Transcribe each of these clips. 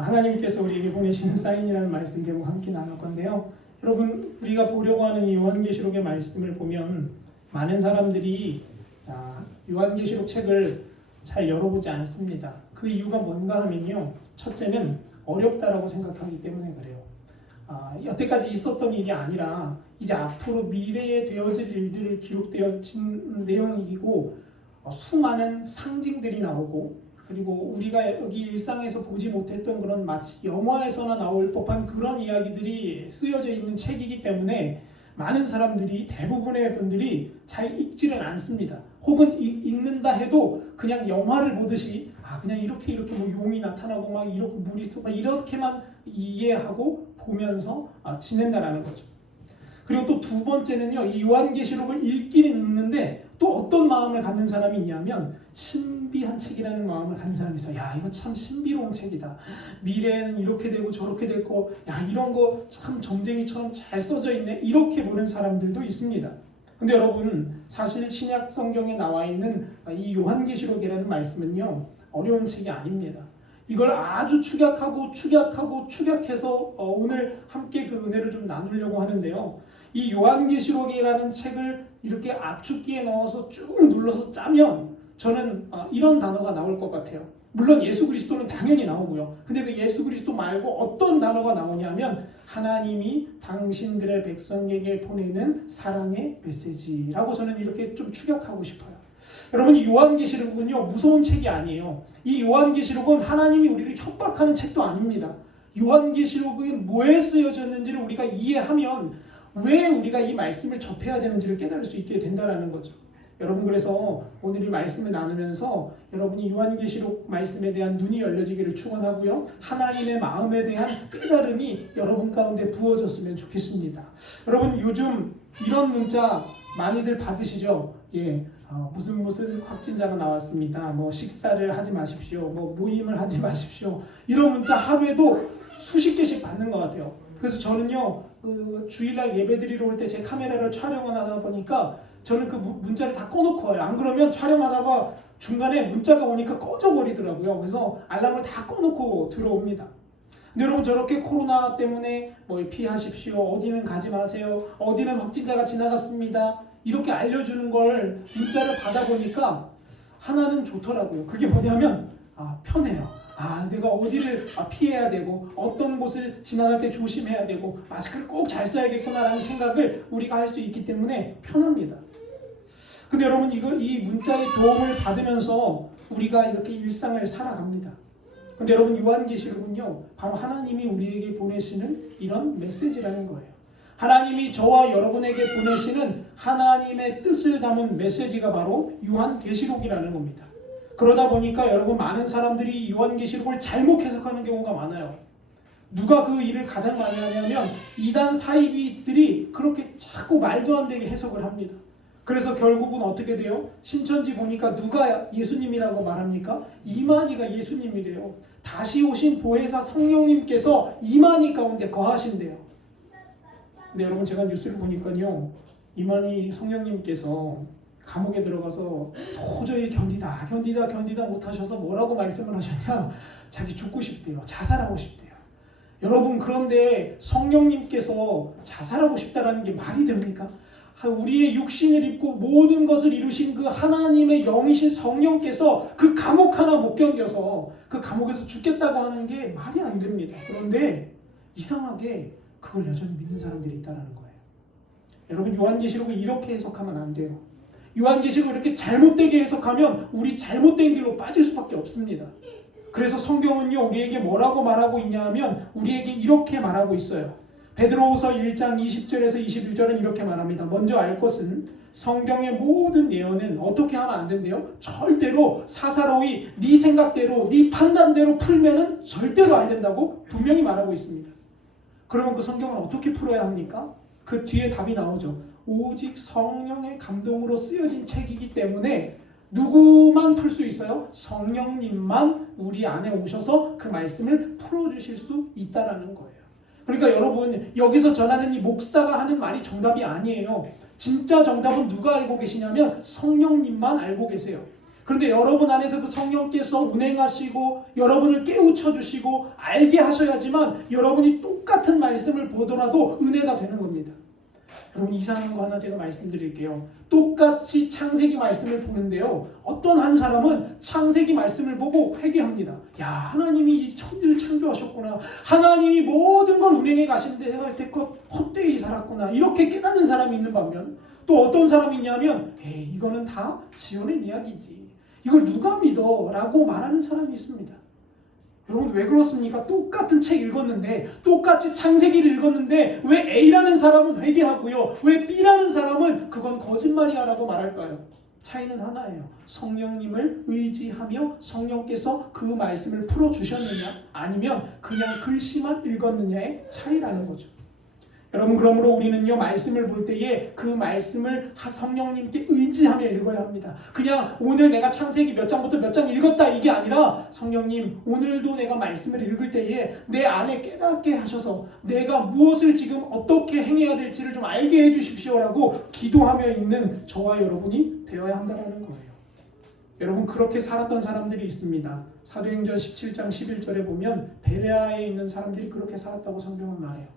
하나님께서 우리에게 보내시는 사인이라는 말씀 제목 함께 나눌 건데요. 여러분, 우리가 보려고 하는 이 요한계시록의 말씀을 보면 많은 사람들이 요한계시록 책을 잘 열어보지 않습니다. 그 이유가 뭔가 하면요, 첫째는 어렵다라고 생각하기 때문에 그래요. 여태까지 있었던 일이 아니라 이제 앞으로 미래에 되어질 일들을 기록되어진 내용이고, 수많은 상징들이 나오고, 그리고 우리가 여기 일상에서 보지 못했던 그런 마치 영화에서나 나올 법한 그런 이야기들이 쓰여져 있는 책이기 때문에 많은 사람들이, 대부분의 분들이 잘 읽지를 않습니다. 혹은 읽는다 해도 그냥 영화를 보듯이 그냥 이렇게 뭐 용이 나타나고 막 이렇게 물이 막 이렇게만 이해하고 보면서 지낸다라는 거죠. 그리고 또 두 번째는요, 이 요한계시록을 읽기는 읽는데 또 어떤 마음을 갖는 사람이 있냐면 신비한 책이라는 마음을 갖는 사람이 있어요. 야, 이거 참 신비로운 책이다. 미래에는 이렇게 되고 저렇게 될 거, 야, 이런 거 참 점쟁이처럼 잘 써져 있네. 이렇게 보는 사람들도 있습니다. 근데 여러분, 사실 신약 성경에 나와 있는 이 요한계시록이라는 말씀은요, 어려운 책이 아닙니다. 이걸 아주 축약해서 오늘 함께 그 은혜를 좀 나누려고 하는데요. 이 요한계시록이라는 책을 이렇게 압축기에 넣어서 쭉 눌러서 짜면 저는 이런 단어가 나올 것 같아요. 물론 예수 그리스도는 당연히 나오고요. 근데 그 예수 그리스도 말고 어떤 단어가 나오냐면 하나님이 당신들의 백성에게 보내는 사랑의 메시지라고 저는 이렇게 좀 축약하고 싶어요. 여러분, 이 요한계시록은요, 무서운 책이 아니에요. 이 요한계시록은 하나님이 우리를 협박하는 책도 아닙니다. 요한계시록은 뭐에 쓰여졌는지를 우리가 이해하면 왜 우리가 이 말씀을 접해야 되는지를 깨달을 수 있게 된다는 거죠. 여러분, 그래서 오늘 이 말씀을 나누면서 여러분이 요한계시록 말씀에 대한 눈이 열려지기를 축원하고요, 하나님의 마음에 대한 깨달음이 여러분 가운데 부어졌으면 좋겠습니다. 여러분, 요즘 이런 문자 많이들 받으시죠? 무슨 확진자가 나왔습니다. 뭐 식사를 하지 마십시오. 뭐 모임을 하지 마십시오. 이런 문자 하루에도 수십 개씩 받는 것 같아요. 그래서 저는요, 주일날 예배드리러 올 때 제 카메라를 촬영을 하다 보니까 저는 그 문자를 다 꺼놓고 와요. 안 그러면 촬영하다가 중간에 문자가 오니까 꺼져버리더라고요. 그래서 알람을 다 꺼놓고 들어옵니다. 근데 여러분, 저렇게 코로나 때문에 뭐 피하십시오, 어디는 가지 마세요, 어디는 확진자가 지나갔습니다, 이렇게 알려주는 걸 문자를 받아보니까 하나는 좋더라고요. 그게 뭐냐면 편해요. 내가 어디를 피해야 되고 어떤 곳을 지나갈 때 조심해야 되고 마스크를 꼭 잘 써야겠구나라는 생각을 우리가 할 수 있기 때문에 편합니다. 근데 여러분, 이 문자의 도움을 받으면서 우리가 이렇게 일상을 살아갑니다. 근데 여러분, 요한계시록은요, 바로 하나님이 우리에게 보내시는 이런 메시지라는 거예요. 하나님이 저와 여러분에게 보내시는 하나님의 뜻을 담은 메시지가 바로 요한계시록이라는 겁니다. 그러다 보니까 여러분, 많은 사람들이 요한계시록을 잘못 해석하는 경우가 많아요. 누가 그 일을 가장 많이 하냐면 이단 사이비들이 그렇게 자꾸 말도 안 되게 해석을 합니다. 그래서 결국은 어떻게 돼요? 신천지 보니까 누가 예수님이라고 말합니까? 이만희가 예수님이래요. 다시 오신 보혜사 성령님께서 이만희 가운데 거하신대요. 근데 여러분, 제가 뉴스를 보니까요, 이만희 성령님께서 감옥에 들어가서 도저히 견디다 못하셔서 뭐라고 말씀을 하셨냐? 자기 죽고 싶대요. 자살하고 싶대요. 여러분, 그런데 성령님께서 자살하고 싶다라는 게 말이 됩니까? 우리의 육신을 입고 모든 것을 이루신 그 하나님의 영이신 성령께서 그 감옥 하나 못 견뎌서 그 감옥에서 죽겠다고 하는 게 말이 안 됩니다. 그런데 이상하게 그걸 여전히 믿는 사람들이 있다는 거예요. 여러분, 요한계시록을 이렇게 해석하면 안 돼요. 요한계시록을 이렇게 잘못되게 해석하면 우리 잘못된 길로 빠질 수밖에 없습니다. 그래서 성경은요, 우리에게 뭐라고 말하고 있냐 하면 우리에게 이렇게 말하고 있어요. 베드로후서 1장 20절에서 21절은 이렇게 말합니다. 먼저 알 것은 성경의 모든 예언은 어떻게 하면 안 된대요? 절대로 사사로이 네 생각대로 네 판단대로 풀면은 절대로 안 된다고 분명히 말하고 있습니다. 그러면 그 성경을 어떻게 풀어야 합니까? 그 뒤에 답이 나오죠. 오직 성령의 감동으로 쓰여진 책이기 때문에 누구만 풀 수 있어요? 성령님만 우리 안에 오셔서 그 말씀을 풀어주실 수 있다라는 거예요. 그러니까 여러분, 여기서 전하는 이 목사가 하는 말이 정답이 아니에요. 진짜 정답은 누가 알고 계시냐면 성령님만 알고 계세요. 그런데 여러분 안에서 그 성령께서 운행하시고 여러분을 깨우쳐 주시고 알게 하셔야지만 여러분이 똑같은 말씀을 보더라도 은혜가 되는 겁니다. 여러분 이상한 거 하나 제가 말씀드릴게요. 똑같이 창세기 말씀을 보는데요, 어떤 한 사람은 창세기 말씀을 보고 회개합니다. 야, 하나님이 이 천지를 창조하셨구나, 하나님이 모든 걸 운행해 가시는데 내가 여태껏 헛되이 살았구나, 이렇게 깨닫는 사람이 있는 반면, 또 어떤 사람이 있냐면 에이, 이거는 다 지어낸 이야기지, 이걸 누가 믿어? 라고 말하는 사람이 있습니다. 여러분 왜 그렇습니까? 똑같은 책 읽었는데, 똑같이 창세기를 읽었는데 왜 A라는 사람은 회개하고요, 왜 B라는 사람은 그건 거짓말이야 라고 말할까요? 차이는 하나예요. 성령님을 의지하며 성령께서 그 말씀을 풀어주셨느냐, 아니면 그냥 글씨만 읽었느냐의 차이라는 거죠. 여러분 그러므로 우리는요, 말씀을 볼 때에 그 말씀을 성령님께 의지하며 읽어야 합니다. 그냥 오늘 내가 창세기 몇 장부터 몇 장 읽었다 이게 아니라, 성령님 오늘도 내가 말씀을 읽을 때에 내 안에 깨닫게 하셔서 내가 무엇을 지금 어떻게 행해야 될지를 좀 알게 해주십시오라고 기도하며 있는 저와 여러분이 되어야 한다는 거예요. 여러분 그렇게 살았던 사람들이 있습니다. 사도행전 17장 11절에 보면 베레아에 있는 사람들이 그렇게 살았다고 성경은 말해요.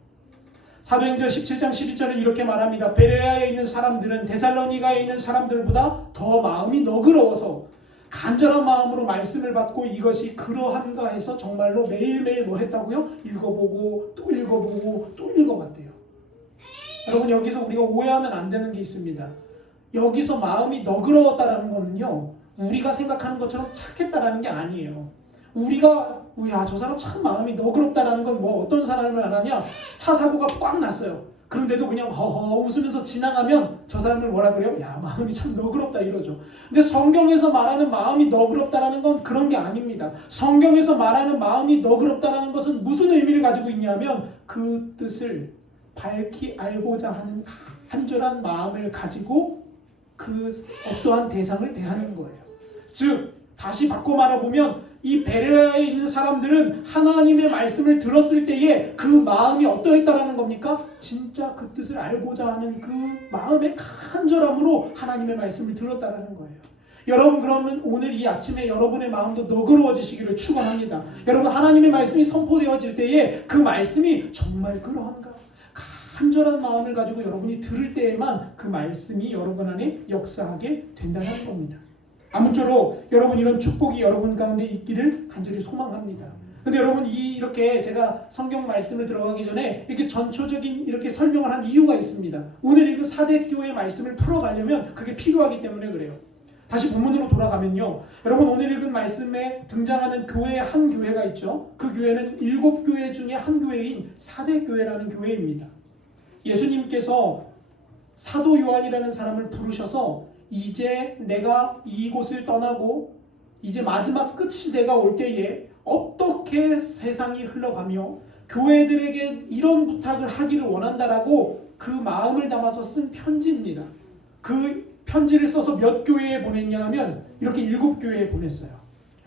사도행전 17장 12절에 이렇게 말합니다. 베레아에 있는 사람들은 데살로니가에 있는 사람들보다 더 마음이 너그러워서 간절한 마음으로 말씀을 받고 이것이 그러한가 해서 정말로 매일매일 뭐 했다고요? 읽어보고 또 읽어보고 또 읽어봤대요. 여러분 여기서 우리가 오해하면 안 되는 게 있습니다. 여기서 마음이 너그러웠다라는 거는요, 우리가 생각하는 것처럼 착했다라는 게 아니에요. 우리가 야, 저 사람 참 마음이 너그럽다라는 건 뭐 어떤 사람을 알아냐? 차 사고가 꽉 났어요. 그런데도 그냥 허허 웃으면서 지나가면 저 사람을 뭐라 그래요? 야, 마음이 참 너그럽다 이러죠. 근데 성경에서 말하는 마음이 너그럽다라는 건 그런 게 아닙니다. 성경에서 말하는 마음이 너그럽다라는 것은 무슨 의미를 가지고 있냐면, 그 뜻을 밝히 알고자 하는 간절한 마음을 가지고 그 어떠한 대상을 대하는 거예요. 즉 다시 바꿔 말해보면, 이 베레아에 있는 사람들은 하나님의 말씀을 들었을 때에 그 마음이 어떠했다라는 겁니까? 진짜 그 뜻을 알고자 하는 그 마음의 간절함으로 하나님의 말씀을 들었다라는 거예요. 여러분 그러면 오늘 이 아침에 여러분의 마음도 너그러워지시기를 축원합니다. 여러분 하나님의 말씀이 선포되어질 때에 그 말씀이 정말 그러한가? 간절한 마음을 가지고 여러분이 들을 때에만 그 말씀이 여러분 안에 역사하게 된다는 겁니다. 아무쪼록 여러분 이런 축복이 여러분 가운데 있기를 간절히 소망합니다. 근데 여러분 이렇게 제가 성경 말씀을 들어가기 전에 이렇게 전초적인 이렇게 설명을 한 이유가 있습니다. 오늘 읽은 사대교회 말씀을 풀어가려면 그게 필요하기 때문에 그래요. 다시 본문으로 돌아가면요, 여러분 오늘 읽은 말씀에 등장하는 교회 한 교회가 있죠. 그 교회는 7교회 중에 한 교회인 사대교회라는 교회입니다. 예수님께서 사도 요한이라는 사람을 부르셔서 이제 내가 이곳을 떠나고 이제 마지막 끝 시대가 올 때에 어떻게 세상이 흘러가며 교회들에게 이런 부탁을 하기를 원한다라고 그 마음을 담아서 쓴 편지입니다. 그 편지를 써서 몇 교회에 보냈냐 하면 이렇게 7교회에 보냈어요.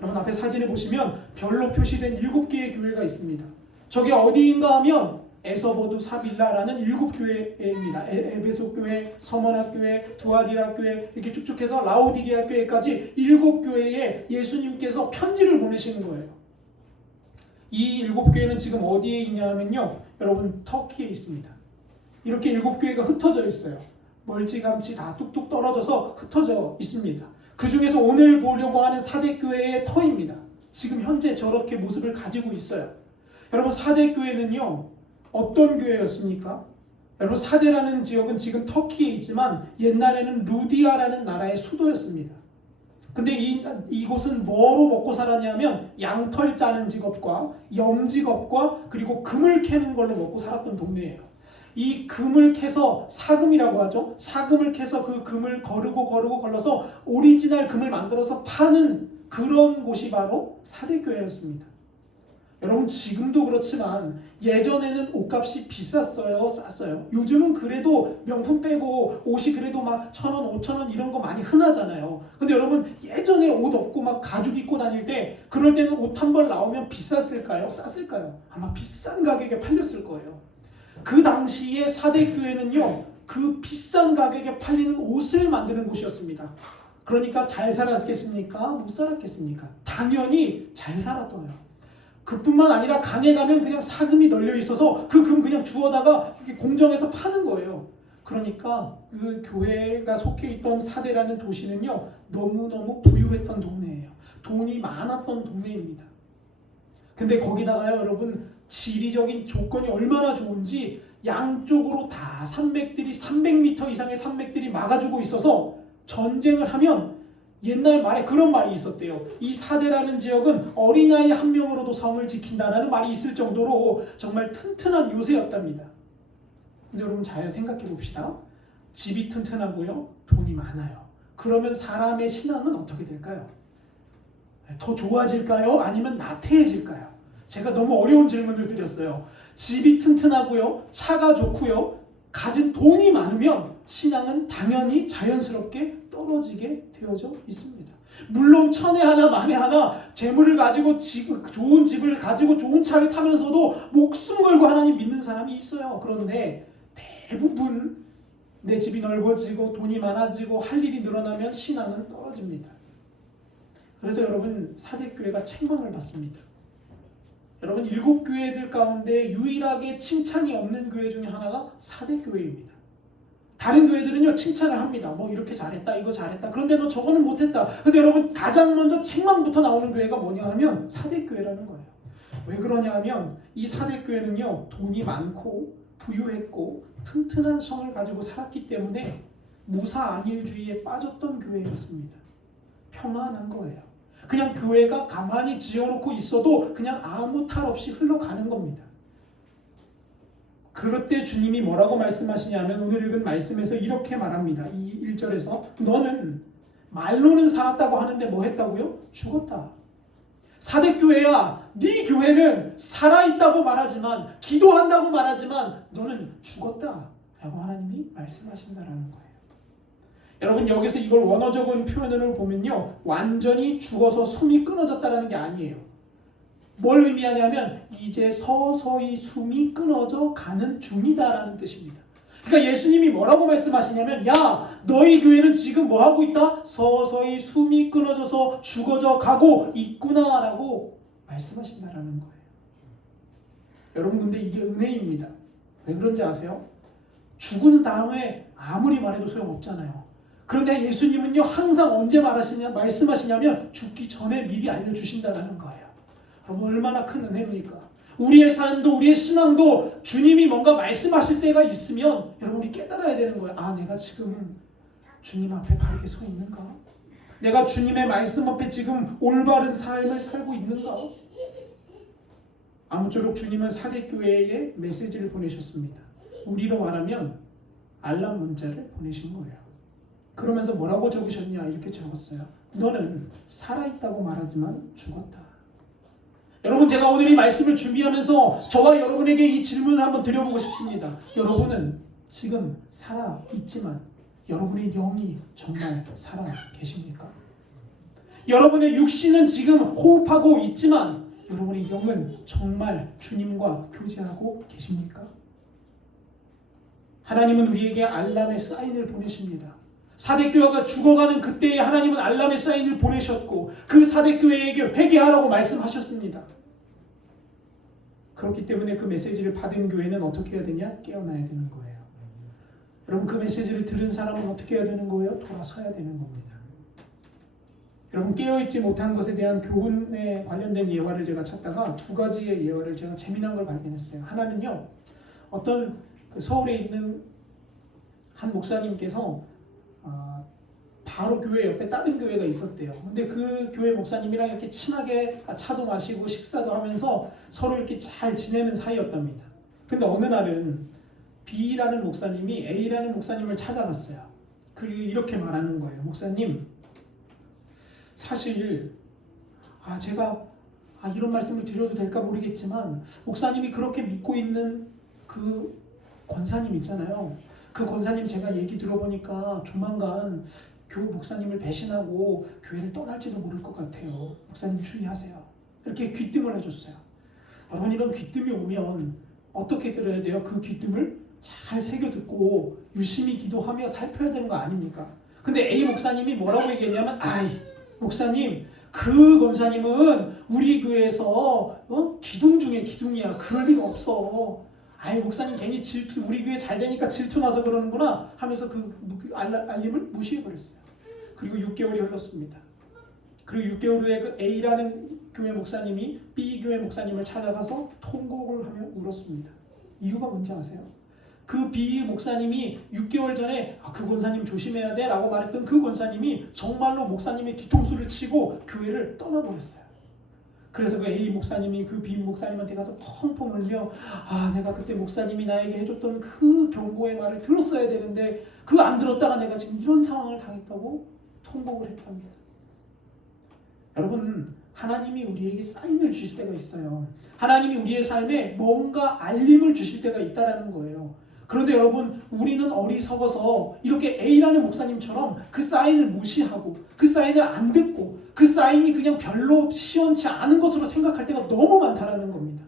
여러분 앞에 사진에 보시면 별로 표시된 7개의 교회가 있습니다. 저게 어디인가 하면 에서보두 사빌라라는 7교회입니다. 에베소 교회, 서머나 교회, 두아디라 교회, 이렇게 쭉쭉 해서 라오디게아 교회까지 7교회에 예수님께서 편지를 보내시는 거예요. 이 7교회는 지금 어디에 있냐 하면요, 여러분 터키에 있습니다. 이렇게 7교회가 흩어져 있어요. 멀찌감치 다 뚝뚝 떨어져서 흩어져 있습니다. 그 중에서 오늘 보려고 하는 사대교회의 터입니다. 지금 현재 저렇게 모습을 가지고 있어요. 여러분 사대교회는요, 어떤 교회였습니까? 여러분 사대라는 지역은 지금 터키에 있지만 옛날에는 루디아라는 나라의 수도였습니다. 근데 이곳은 뭐로 먹고 살았냐면 양털 짜는 직업과 염직업과 그리고 금을 캐는 걸로 먹고 살았던 동네예요. 이 금을 캐서 사금이라고 하죠. 사금을 캐서 그 금을 거르고 걸러서 오리지널 금을 만들어서 파는 그런 곳이 바로 사대교회였습니다. 여러분 지금도 그렇지만 예전에는 옷값이 비쌌어요, 쌌어요? 요즘은 그래도 명품 빼고 옷이 그래도 막 1,000원, 5,000원 이런 거 많이 흔하잖아요. 근데 여러분 예전에 옷 없고 막 가죽 입고 다닐 때 그럴 때는 옷 한 벌 나오면 비쌌을까요? 쌌을까요? 아마 비싼 가격에 팔렸을 거예요. 그 당시에 사대교회는요, 그 비싼 가격에 팔리는 옷을 만드는 곳이었습니다. 그러니까 잘 살았겠습니까? 못 살았겠습니까? 당연히 잘 살았어요. 그뿐만 아니라 강에 가면 그냥 사금이 널려 있어서 그 금 그냥 주워다가 공정에서 파는 거예요. 그러니까 그 교회가 속해 있던 사대라는 도시는요, 너무너무 부유했던 동네예요. 돈이 많았던 동네입니다. 근데 거기다가요, 여러분, 지리적인 조건이 얼마나 좋은지 양쪽으로 다 산맥들이 300m 이상의 산맥들이 막아주고 있어서 전쟁을 하면 옛날 말에 그런 말이 있었대요. 이 사대라는 지역은 어린아이 한 명으로도 성을 지킨다라는 말이 있을 정도로 정말 튼튼한 요새였답니다. 근데 여러분 잘 생각해 봅시다. 집이 튼튼하고요, 돈이 많아요. 그러면 사람의 신앙은 어떻게 될까요? 더 좋아질까요? 아니면 나태해질까요? 제가 너무 어려운 질문을 드렸어요. 집이 튼튼하고요, 차가 좋고요, 가진 돈이 많으면 신앙은 당연히 자연스럽게 떨어지게 되어져 있습니다. 물론 천에 하나 만에 하나 재물을 가지고 좋은 집을 가지고 좋은 차를 타면서도 목숨 걸고 하나님 믿는 사람이 있어요. 그런데 대부분 내 집이 넓어지고 돈이 많아지고 할 일이 늘어나면 신앙은 떨어집니다. 그래서 여러분, 사대교회가 책망을 받습니다. 여러분, 7교회들 가운데 유일하게 칭찬이 없는 교회 중에 하나가 사대교회입니다. 다른 교회들은요, 칭찬을 합니다. 뭐 이렇게 잘했다, 이거 잘했다. 그런데 너 저거는 못했다. 근데 여러분, 가장 먼저 책망부터 나오는 교회가 뭐냐 하면 사대교회라는 거예요. 왜 그러냐 하면 이 사대교회는요, 돈이 많고 부유했고 튼튼한 성을 가지고 살았기 때문에 무사안일주의에 빠졌던 교회였습니다. 평안한 거예요. 그냥 교회가 가만히 지어놓고 있어도 그냥 아무 탈 없이 흘러가는 겁니다. 그럴 때 주님이 뭐라고 말씀하시냐면 오늘 읽은 말씀에서 이렇게 말합니다. 이 1절에서 너는 말로는 살았다고 하는데 뭐 했다고요? 죽었다. 사대교회야, 네 교회는 살아있다고 말하지만 기도한다고 말하지만 너는 죽었다 라고 하나님이 말씀하신다라는 거예요. 여러분, 여기서 이걸 원어적인 표현으로 보면요, 완전히 죽어서 숨이 끊어졌다는 게 아니에요. 뭘 의미하냐면 이제 서서히 숨이 끊어져 가는 중이다라는 뜻입니다. 그러니까 예수님이 뭐라고 말씀하시냐면, 야, 너희 교회는 지금 뭐 하고 있다? 서서히 숨이 끊어져서 죽어져 가고 있구나 라고 말씀하신다라는 거예요. 여러분, 근데 이게 은혜입니다. 왜 그런지 아세요? 죽은 다음에 아무리 말해도 소용없잖아요. 그런데 예수님은요, 항상 언제 말씀하시냐면 죽기 전에 미리 알려주신다라는 거예요. 여러분, 얼마나 큰 은혜입니까? 우리의 삶도 우리의 신앙도 주님이 뭔가 말씀하실 때가 있으면 여러분이 깨달아야 되는 거예요. 아, 내가 지금 주님 앞에 바르게 서 있는가? 내가 주님의 말씀 앞에 지금 올바른 삶을 살고 있는가? 아무쪼록 주님은 사대교회에 메시지를 보내셨습니다. 우리로 말하면 알람 문자를 보내신 거예요. 그러면서 뭐라고 적으셨냐? 이렇게 적었어요. 너는 살아있다고 말하지만 죽었다. 여러분, 제가 오늘 이 말씀을 준비하면서 저와 여러분에게 이 질문을 한번 드려보고 싶습니다. 여러분은 지금 살아있지만 여러분의 영이 정말 살아 계십니까? 여러분의 육신은 지금 호흡하고 있지만 여러분의 영은 정말 주님과 교제하고 계십니까? 하나님은 우리에게 알람의 사인을 보내십니다. 사대교회가 죽어가는 그때에 하나님은 알람의 사인을 보내셨고 그 사대교회에게 회개하라고 말씀하셨습니다. 그렇기 때문에 그 메시지를 받은 교회는 어떻게 해야 되냐? 깨어나야 되는 거예요. 여러분, 그 메시지를 들은 사람은 어떻게 해야 되는 거예요? 돌아서야 되는 겁니다. 여러분, 깨어있지 못한 것에 대한 교훈에 관련된 예화를 제가 찾다가 두 가지의 예화를 제가 재미난 걸 발견했어요. 하나는요, 어떤 그 서울에 있는 한 목사님께서 바로 교회 옆에 다른 교회가 있었대요. 근데 그 교회 목사님이랑 이렇게 친하게 차도 마시고 식사도 하면서 서로 이렇게 잘 지내는 사이였답니다. 근데 어느 날은 B라는 목사님이 A라는 목사님을 찾아갔어요. 그리고 이렇게 말하는 거예요. 목사님, 사실 제가 이런 말씀을 드려도 될까 모르겠지만 목사님이 그렇게 믿고 있는 그 권사님 있잖아요. 그 권사님 제가 얘기 들어보니까 조만간 교회 목사님을 배신하고 교회를 떠날지도 모를 것 같아요. 목사님 주의하세요. 이렇게 귀뜸을 해줬어요. 여러분, 이런 귀뜸이 오면 어떻게 들어야 돼요? 그 귀뜸을 잘 새겨 듣고 유심히 기도하며 살펴야 되는 거 아닙니까? 근데 A 목사님이 뭐라고 얘기했냐면, 아이 목사님, 그 권사님은 우리 교회에서 기둥 중에 기둥이야. 그럴 리가 없어. 아이 목사님 괜히 질투, 우리 교회 잘 되니까 질투 나서 그러는구나 하면서 그 알림을 무시해버렸어요. 그리고 6개월이 흘렀습니다. 그리고 6개월 후에 그 A라는 교회 목사님이 B 교회 목사님을 찾아가서 통곡을 하며 울었습니다. 이유가 뭔지 아세요? 그 B 목사님이 6개월 전에 그 권사님 조심해야 돼 라고 말했던 그 권사님이 정말로 목사님의 뒤통수를 치고 교회를 떠나버렸어요. 그래서 그 A 목사님이 그 B 목사님한테 가서 펑펑 울며, 내가 그때 목사님이 나에게 해줬던 그 경고의 말을 들었어야 되는데 그거 안 들었다가 내가 지금 이런 상황을 당했다고 통곡을 했답니다. 여러분, 하나님이 우리에게 사인을 주실 때가 있어요. 하나님이 우리의 삶에 뭔가 알림을 주실 때가 있다라는 거예요. 그런데 여러분, 우리는 어리석어서 이렇게 A라는 목사님처럼 그 사인을 무시하고 그 사인을 안 듣고 그 사인이 그냥 별로 시원치 않은 것으로 생각할 때가 너무 많다라는 겁니다.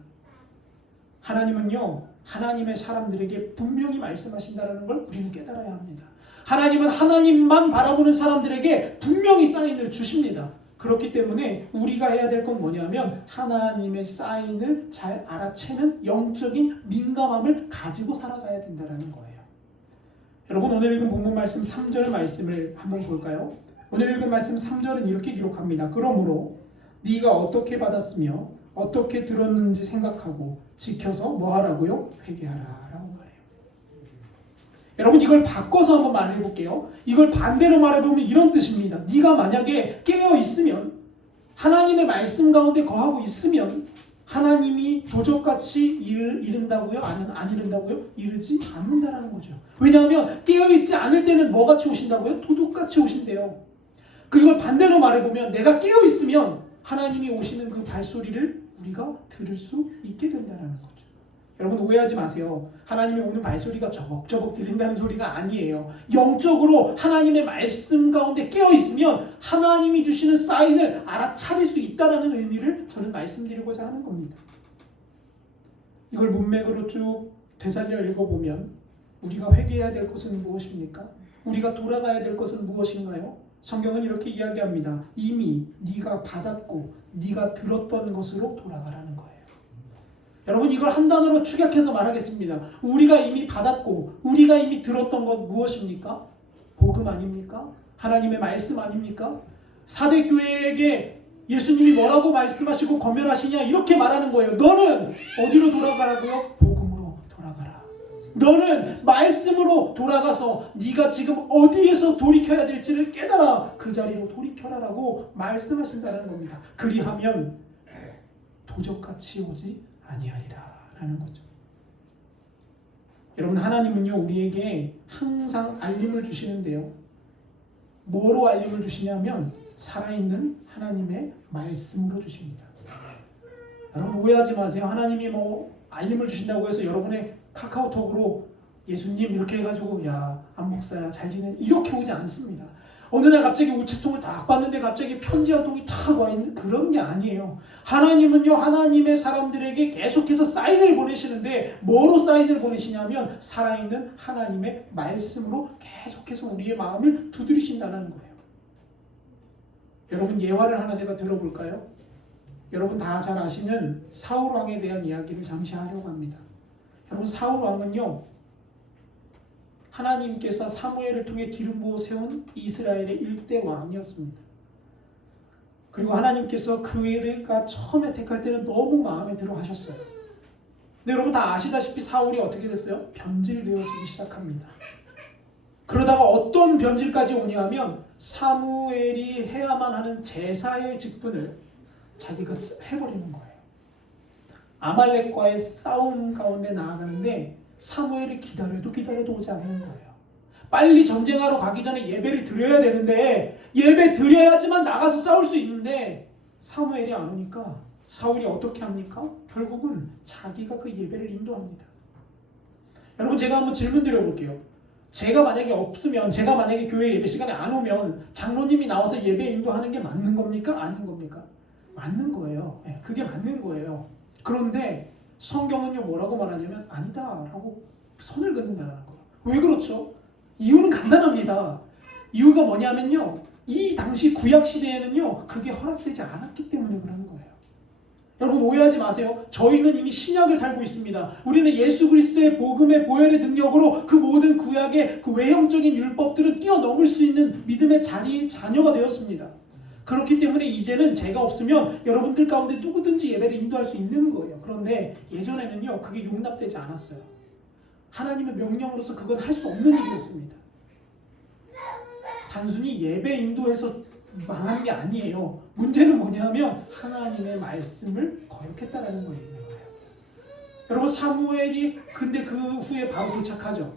하나님은요, 하나님의 사람들에게 분명히 말씀하신다는 걸 우리는 깨달아야 합니다. 하나님은 하나님만 바라보는 사람들에게 분명히 사인을 주십니다. 그렇기 때문에 우리가 해야 될 건 뭐냐면 하나님의 사인을 잘 알아채는 영적인 민감함을 가지고 살아가야 된다는 거예요. 여러분, 오늘 읽은 본문 말씀 3절 말씀을 한번 볼까요? 오늘 읽은 말씀 3절은 이렇게 기록합니다. 그러므로 네가 어떻게 받았으며 어떻게 들었는지 생각하고 지켜서 뭐 하라고요? 회개하라 라고 말해요. 여러분, 이걸 바꿔서 한번 말해볼게요. 이걸 반대로 말해보면 이런 뜻입니다. 네가 만약에 깨어있으면, 하나님의 말씀 가운데 거하고 있으면 하나님이 도적같이 이른다고요? 안 이른다고요? 이르지 않는다라는 거죠. 왜냐하면 깨어있지 않을 때는 뭐같이 오신다고요? 도둑같이 오신대요. 그리고 반대로 말해보면 내가 깨어있으면 하나님이 오시는 그 발소리를 우리가 들을 수 있게 된다는 거죠. 여러분, 오해하지 마세요. 하나님이 오는 발소리가 저벅저벅 들린다는 소리가 아니에요. 영적으로 하나님의 말씀 가운데 깨어있으면 하나님이 주시는 사인을 알아차릴 수 있다는 의미를 저는 말씀드리고자 하는 겁니다. 이걸 문맥으로 쭉 되살려 읽어보면 우리가 회개해야 될 것은 무엇입니까? 우리가 돌아가야 될 것은 무엇인가요? 성경은 이렇게 이야기합니다. 이미 네가 받았고 네가 들었던 것으로 돌아가라는 거예요. 여러분, 이걸 한 단어로 축약해서 말하겠습니다. 우리가 이미 받았고 우리가 이미 들었던 것 무엇입니까? 복음 아닙니까? 하나님의 말씀 아닙니까? 사대 교회에게 예수님이 뭐라고 말씀하시고 권면하시냐 이렇게 말하는 거예요. 너는 어디로 돌아가라고요? 복음으로 돌아가라. 너는 말씀으로 돌아가서 네가 지금 어디에서 돌이켜야 될지를 깨달아 그 자리로 돌이켜라라고 말씀하신다는 겁니다. 그리하면 도적같이 오지 아니하리라 라는 거죠. 여러분, 하나님은요 우리에게 항상 알림을 주시는데요, 뭐로 알림을 주시냐면 살아있는 하나님의 말씀으로 주십니다. 여러분, 오해하지 마세요. 하나님이 뭐 알림을 주신다고 해서 여러분의 카카오톡으로 예수님 이렇게 해가지고 야 안 목사야 잘 지내 이렇게 오지 않습니다. 어느 날 갑자기 우체통을 딱 봤는데 갑자기 편지 한 통이 탁 와 있는 그런 게 아니에요. 하나님은요 하나님의 사람들에게 계속해서 사인을 보내시는데 뭐로 사인을 보내시냐면 살아있는 하나님의 말씀으로 계속해서 우리의 마음을 두드리신다는 거예요. 여러분, 예화를 하나 제가 들어볼까요? 여러분 다 잘 아시는 사울 왕에 대한 이야기를 잠시 하려고 합니다. 여러분, 사울 왕은요 하나님께서 사무엘을 통해 기름 부어 세운 이스라엘의 1대 왕이었습니다. 그리고 하나님께서 그가 처음에 택할 때는 너무 마음에 들어 하셨어요. 근데 여러분 다 아시다시피 사울이 어떻게 됐어요? 변질되어지기 시작합니다. 그러다가 어떤 변질까지 오냐면 사무엘이 해야만 하는 제사의 직분을 자기가 해버리는 거예요. 아말렉과의 싸움 가운데 나아가는데 사무엘이 기다려도 오지 않는 거예요. 빨리 전쟁하러 가기 전에 예배를 드려야 되는데 예배 드려야지만 나가서 싸울 수 있는데 사무엘이 안 오니까 사울이 어떻게 합니까? 결국은 자기가 그 예배를 인도합니다. 여러분, 제가 한번 질문 드려볼게요. 제가 만약에 없으면, 제가 만약에 교회 예배 시간에 안 오면 장로님이 나와서 예배 인도하는 게 맞는 겁니까? 아닌 겁니까? 맞는 거예요. 그게 맞는 거예요. 그런데 성경은요 뭐라고 말하냐면 아니다 라고 선을 긋는다는 거예요. 왜 그렇죠? 이유는 간단합니다. 이유가 뭐냐면요, 이 당시 구약 시대에는요 그게 허락되지 않았기 때문에 그러는 거예요. 여러분 오해하지 마세요. 저희는 이미 신약을 살고 있습니다. 우리는 예수 그리스도의 복음의 보혈의 능력으로 그 모든 구약의 그 외형적인 율법들을 뛰어넘을 수 있는 믿음의 자녀가 되었습니다. 그렇기 때문에 이제는 제가 없으면 여러분들 가운데 누구든지 예배를 인도할 수 있는 거예요. 그런데 예전에는요 그게 용납되지 않았어요. 하나님의 명령으로서 그건 할 수 없는 일이었습니다. 단순히 예배 인도해서 망한 게 아니에요. 문제는 뭐냐면 하나님의 말씀을 거역했다라는 거에 있는 거예요. 여러분 사무엘이 근데 그 후에 바로 도착하죠.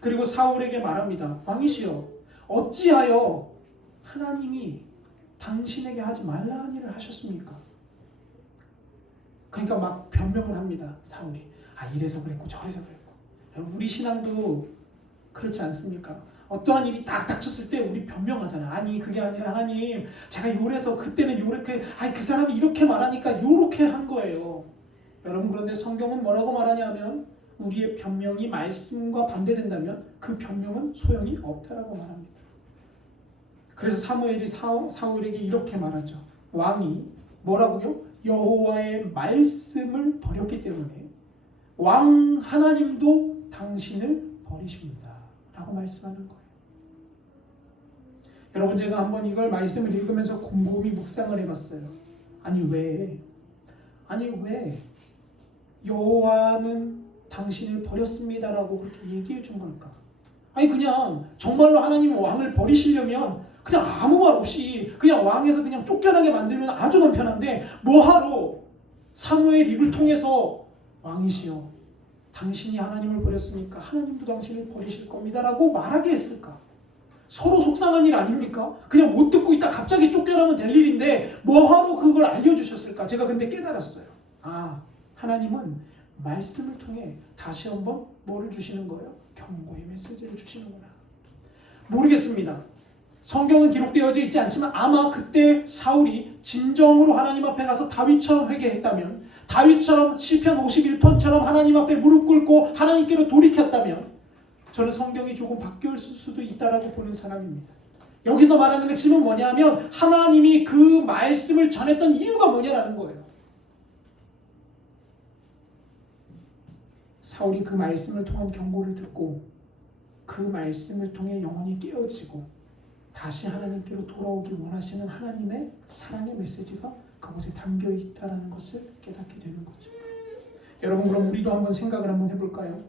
그리고 사울에게 말합니다. 왕이시여, 어찌하여 하나님이 당신에게 하지 말라는 일을 하셨습니까? 그러니까 막 변명을 합니다. 사울이. 이래서 그랬고 저래서 그랬고. 우리 신앙도 그렇지 않습니까? 어떠한 일이 딱 닥쳤을 때 우리 변명하잖아. 아니 그게 아니라 하나님 제가 요래서 그때는 요렇게 그 사람이 이렇게 말하니까 요렇게 한 거예요. 여러분 그런데 성경은 뭐라고 말하냐면 우리의 변명이 말씀과 반대된다면 그 변명은 소용이 없다라고 말합니다. 그래서 사무엘이 사울에게 이렇게 말하죠. 왕이 뭐라고요? 여호와의 말씀을 버렸기 때문에 왕 하나님도 당신을 버리십니다 라고 말씀하는 거예요. 여러분 제가 한번 이걸 말씀을 읽으면서 곰곰이 묵상을 해봤어요. 아니 왜 여호와는 당신을 버렸습니다라고 그렇게 얘기해 준 걸까? 아니 그냥 정말로 하나님이 왕을 버리시려면 그냥 아무 말 없이 그냥 왕에서 그냥 쫓겨나게 만들면 아주 간편한데 뭐하러 사무엘 입을 통해서 왕이시여 당신이 하나님을 버렸으니까 하나님도 당신을 버리실 겁니다 라고 말하게 했을까? 서로 속상한 일 아닙니까? 그냥 못 듣고 있다 갑자기 쫓겨나면 될 일인데 뭐하러 그걸 알려주셨을까? 제가 근데 깨달았어요. 하나님은 말씀을 통해 다시 한번 뭐를 주시는 거예요? 경고의 메시지를 주시는구나. 모르겠습니다. 성경은 기록되어져 있지 않지만 아마 그때 사울이 진정으로 하나님 앞에 가서 다윗처럼 회개했다면, 다윗처럼 시편 51편처럼 하나님 앞에 무릎 꿇고 하나님께로 돌이켰다면 저는 성경이 조금 바뀌었을 수도 있다라고 보는 사람입니다. 여기서 말하는 핵심은 뭐냐면 하나님이 그 말씀을 전했던 이유가 뭐냐라는 거예요. 사울이 그 말씀을 통한 경고를 듣고 그 말씀을 통해 영혼이 깨어지고 다시 하나님께로 돌아오기 원하시는 하나님의 사랑의 메시지가 그곳에 담겨 있다는 것을 깨닫게 되는 거죠. 여러분 그럼 우리도 한번 생각을 한번 해볼까요?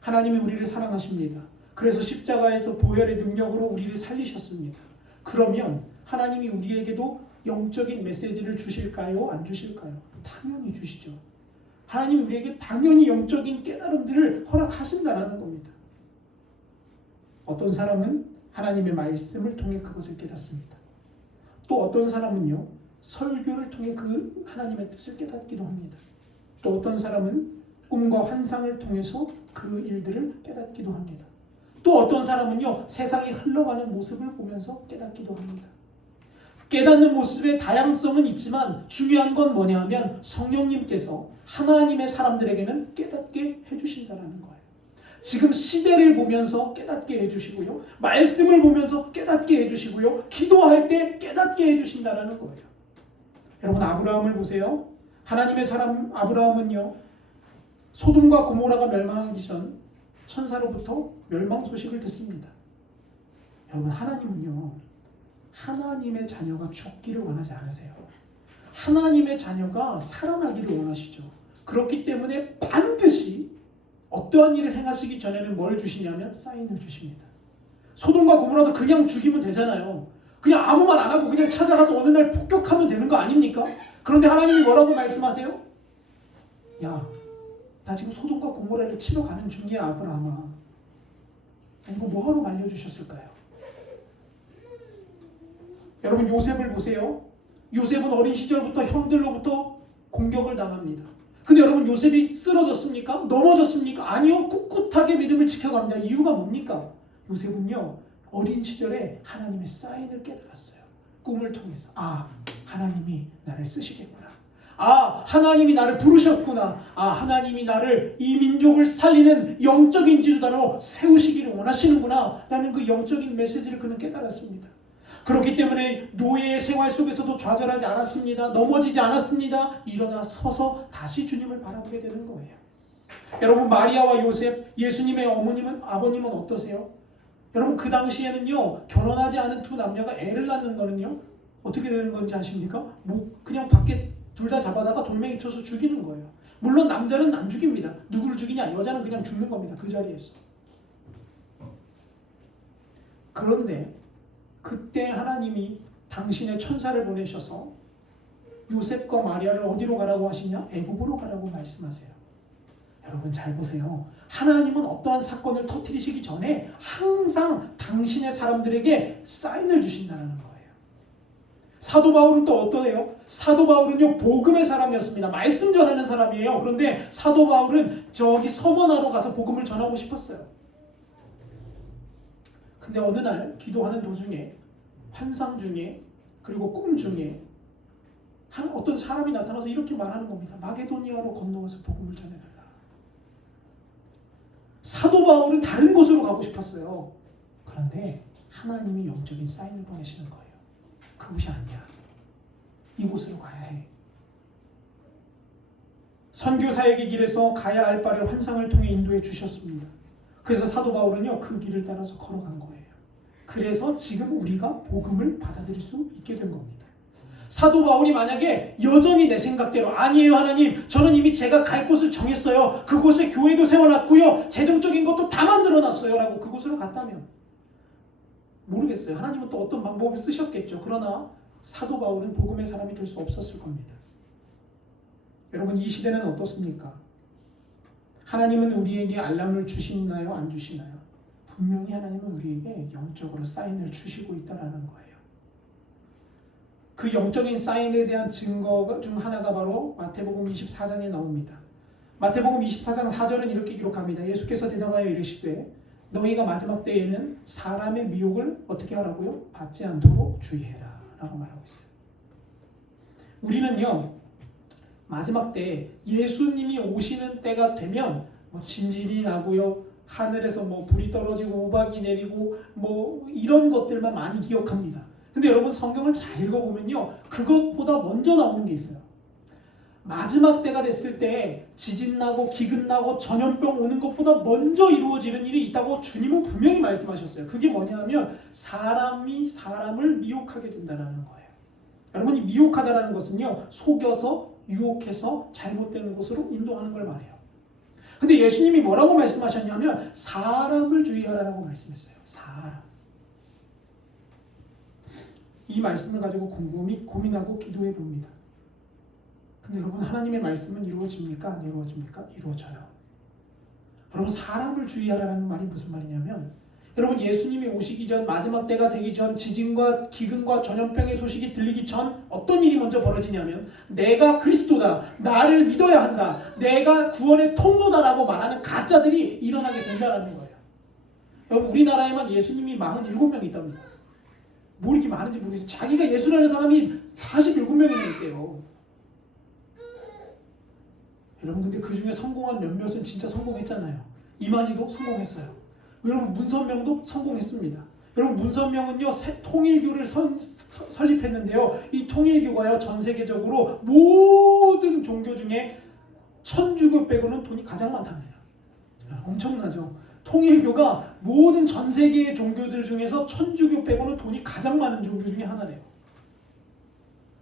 하나님이 우리를 사랑하십니다. 그래서 십자가에서 보혈의 능력으로 우리를 살리셨습니다. 그러면 하나님이 우리에게도 영적인 메시지를 주실까요? 안 주실까요? 당연히 주시죠. 하나님이 우리에게 당연히 영적인 깨달음들을 허락하신다는 겁니다. 어떤 사람은 하나님의 말씀을 통해 그것을 깨닫습니다. 또 어떤 사람은요 설교를 통해 그 하나님의 뜻을 깨닫기도 합니다. 또 어떤 사람은 꿈과 환상을 통해서 그 일들을 깨닫기도 합니다. 또 어떤 사람은요 세상이 흘러가는 모습을 보면서 깨닫기도 합니다. 깨닫는 모습의 다양성은 있지만 중요한 건 뭐냐면 성령님께서 하나님의 사람들에게는 깨닫게 해주신다는 거예요. 지금 시대를 보면서 깨닫게 해주시고요, 말씀을 보면서 깨닫게 해주시고요, 기도할 때 깨닫게 해주신다는 거예요. 여러분 아브라함을 보세요. 하나님의 사람 아브라함은요 소돔과 고모라가 멸망하기 전 천사로부터 멸망 소식을 듣습니다. 여러분 하나님은요 하나님의 자녀가 죽기를 원하지 않으세요. 하나님의 자녀가 살아나기를 원하시죠. 그렇기 때문에 반드시 어떠한 일을 행하시기 전에는 뭘 주시냐면 사인을 주십니다. 소돔과 고모라도 그냥 죽이면 되잖아요. 그냥 아무 말 안 하고 그냥 찾아가서 어느 날 폭격하면 되는 거 아닙니까? 그런데 하나님이 뭐라고 말씀하세요? 야, 나 지금 소돔과 고모라를 치러 가는 중이야 아브라함아. 이거 뭐하러 말려주셨을까요? 여러분 요셉을 보세요. 요셉은 어린 시절부터 형들로부터 공격을 당합니다. 근데 여러분 요셉이 쓰러졌습니까? 넘어졌습니까? 아니요. 꿋꿋하게 믿음을 지켜갑니다. 이유가 뭡니까? 요셉은요 어린 시절에 하나님의 사인을 깨달았어요. 꿈을 통해서 하나님이 나를 쓰시겠구나. 아, 하나님이 나를 부르셨구나. 아, 하나님이 나를 이 민족을 살리는 영적인 지도자로 세우시기를 원하시는구나 라는 그 영적인 메시지를 그는 깨달았습니다. 그렇기 때문에 노예의 생활 속에서도 좌절하지 않았습니다. 넘어지지 않았습니다. 일어나 서서 다시 주님을 바라보게 되는 거예요. 여러분, 마리아와 요셉, 예수님의 어머님은, 아버님은 어떠세요? 여러분, 그 당시에는요, 결혼하지 않은 두 남녀가 애를 낳는 거는요, 어떻게 되는 건지 아십니까? 뭐 그냥 밖에 둘 다 잡아다가 돌멩이 쳐서 죽이는 거예요. 물론 남자는 안 죽입니다. 누구를 죽이냐? 여자는 그냥 죽는 겁니다. 그 자리에서. 그런데 그때 하나님이 당신의 천사를 보내셔서 요셉과 마리아를 어디로 가라고 하시냐? 애굽으로 가라고 말씀하세요. 여러분, 잘 보세요. 하나님은 어떠한 사건을 터뜨리시기 전에 항상 당신의 사람들에게 사인을 주신다는 거예요. 사도 바울은 또 어떠해요? 사도 바울은요, 복음의 사람이었습니다. 말씀 전하는 사람이에요. 그런데 사도 바울은 저기 서머나로 가서 복음을 전하고 싶었어요. 근데 어느 날 기도하는 도중에, 환상 중에, 그리고 꿈 중에 어떤 사람이 나타나서 이렇게 말하는 겁니다. 마게도니아로 건너가서 복음을 전해달라. 사도 바울은 다른 곳으로 가고 싶었어요. 그런데 하나님이 영적인 사인을 보내시는 거예요. 그곳이 아니야. 이곳으로 가야 해. 선교 사역의 길에서 가야 할 바를 환상을 통해 인도해 주셨습니다. 그래서 사도 바울은요, 그 길을 따라서 걸어간 거예요. 그래서 지금 우리가 복음을 받아들일 수 있게 된 겁니다. 사도 바울이 만약에 여전히 내 생각대로, 아니에요 하나님, 저는 이미 제가 갈 곳을 정했어요. 그곳에 교회도 세워놨고요, 재정적인 것도 다 만들어놨어요 라고 그곳으로 갔다면 모르겠어요. 하나님은 또 어떤 방법을 쓰셨겠죠. 그러나 사도 바울은 복음의 사람이 될 수 없었을 겁니다. 여러분, 이 시대는 어떻습니까? 하나님은 우리에게 알람을 주시나요? 안 주시나요? 분명히 하나님은 우리에게 영적으로 사인을 주시고 있다는 거예요. 그 영적인 사인에 대한 증거 중 하나가 바로 마태복음 24장에 나옵니다. 마태복음 24장 4절은 이렇게 기록합니다. 예수께서 대답하여 이르시되 너희가 마지막 때에는 사람의 미혹을 어떻게 하라고요? 받지 않도록 주의해라 라고 말하고 있어요. 우리는요, 마지막 때 예수님이 오시는 때가 되면 뭐 진진이 나고요, 하늘에서 뭐 불이 떨어지고 우박이 내리고 뭐 이런 것들만 많이 기억합니다. 근데 여러분, 성경을 잘 읽어보면요, 그것보다 먼저 나오는 게 있어요. 마지막 때가 됐을 때 지진 나고 기근 나고 전염병 오는 것보다 먼저 이루어지는 일이 있다고 주님은 분명히 말씀하셨어요. 그게 뭐냐 하면 사람이 사람을 미혹하게 된다는 거예요. 여러분이 미혹하다라는 것은요, 속여서 유혹해서 잘못된 곳으로 인도하는 걸 말해요. 근데 예수님이 뭐라고 말씀하셨냐면 사람을 주의하라고 말씀했어요. 사람. 이 말씀을 가지고 곰곰이 고민하고 기도해 봅니다. 근데 여러분, 하나님의 말씀은 이루어집니까? 안 이루어집니까? 이루어져요. 여러분, 사람을 주의하라는 말이 무슨 말이냐면, 여러분, 예수님이 오시기 전, 마지막 때가 되기 전, 지진과 기근과 전염병의 소식이 들리기 전 어떤 일이 먼저 벌어지냐면, 내가 그리스도다, 나를 믿어야 한다, 내가 구원의 통로다라고 말하는 가짜들이 일어나게 된다는 거예요. 여러분, 우리나라에만 예수님이 47명이 있답니다. 뭐 이렇게 많은지 모르겠어요. 자기가 예수라는 사람이 47명이나 있대요. 여러분, 근데 그 중에 성공한 몇몇은 진짜 성공했잖아요. 이만희도 성공했어요. 여러분, 문선명도 성공했습니다. 여러분, 문선명은요, 통일교를 설립했는데요, 이 통일교가요, 전 세계적으로 모든 종교 중에 천주교 빼고는 돈이 가장 많답니다. 엄청나죠? 통일교가 모든 전 세계의 종교들 중에서 천주교 빼고는 돈이 가장 많은 종교 중에 하나래요.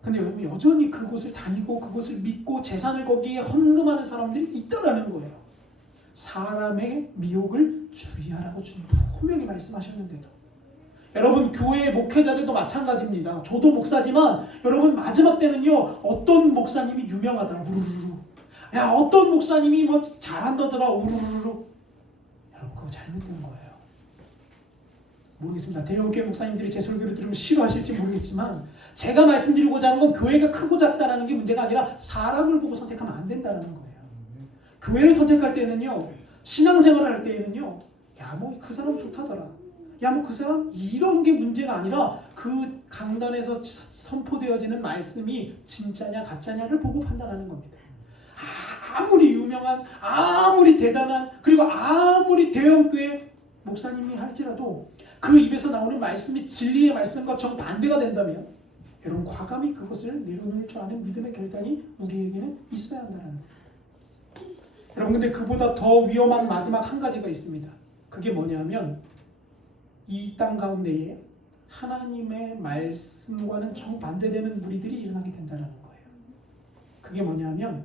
근데 여러분, 여전히 그곳을 다니고 그곳을 믿고 재산을 거기에 헌금하는 사람들이 있다라는 거예요. 사람의 미혹을 주의하라고 주님 분명히 말씀하셨는데도. 여러분, 교회 목회자들도 마찬가지입니다. 저도 목사지만 여러분, 마지막 때는요, 어떤 목사님이 유명하다 우르르르, 야 어떤 목사님이 뭐 잘한다더라 우르르르. 여러분, 그거 잘못된 거예요. 모르겠습니다. 대형교회 목사님들이 제 설교를 들으면 싫어하실지 모르겠지만, 제가 말씀드리고자 하는 건 교회가 크고 작다라는 게 문제가 아니라 사람을 보고 선택하면 안 된다는 거예요. 교회를 선택할 때는요, 신앙생활을 할 때에는요, 야 뭐 그 사람 좋다더라, 야 뭐 그 사람 이런 게 문제가 아니라 그 강단에서 선포되어지는 말씀이 진짜냐 가짜냐를 보고 판단하는 겁니다. 아무리 유명한, 아무리 대단한, 그리고 아무리 대형교회 목사님이 할지라도 그 입에서 나오는 말씀이 진리의 말씀과 정반대가 된다면 여러분 과감히 그것을 내려놓을 줄 아는 믿음의 결단이 우리에게는 있어야 한다는 겁니다. 여러분 근데 그보다 더 위험한 마지막 한 가지가 있습니다. 그게 뭐냐면 이 땅 가운데에 하나님의 말씀과는 정반대되는 무리들이 일어나게 된다는 거예요. 그게 뭐냐면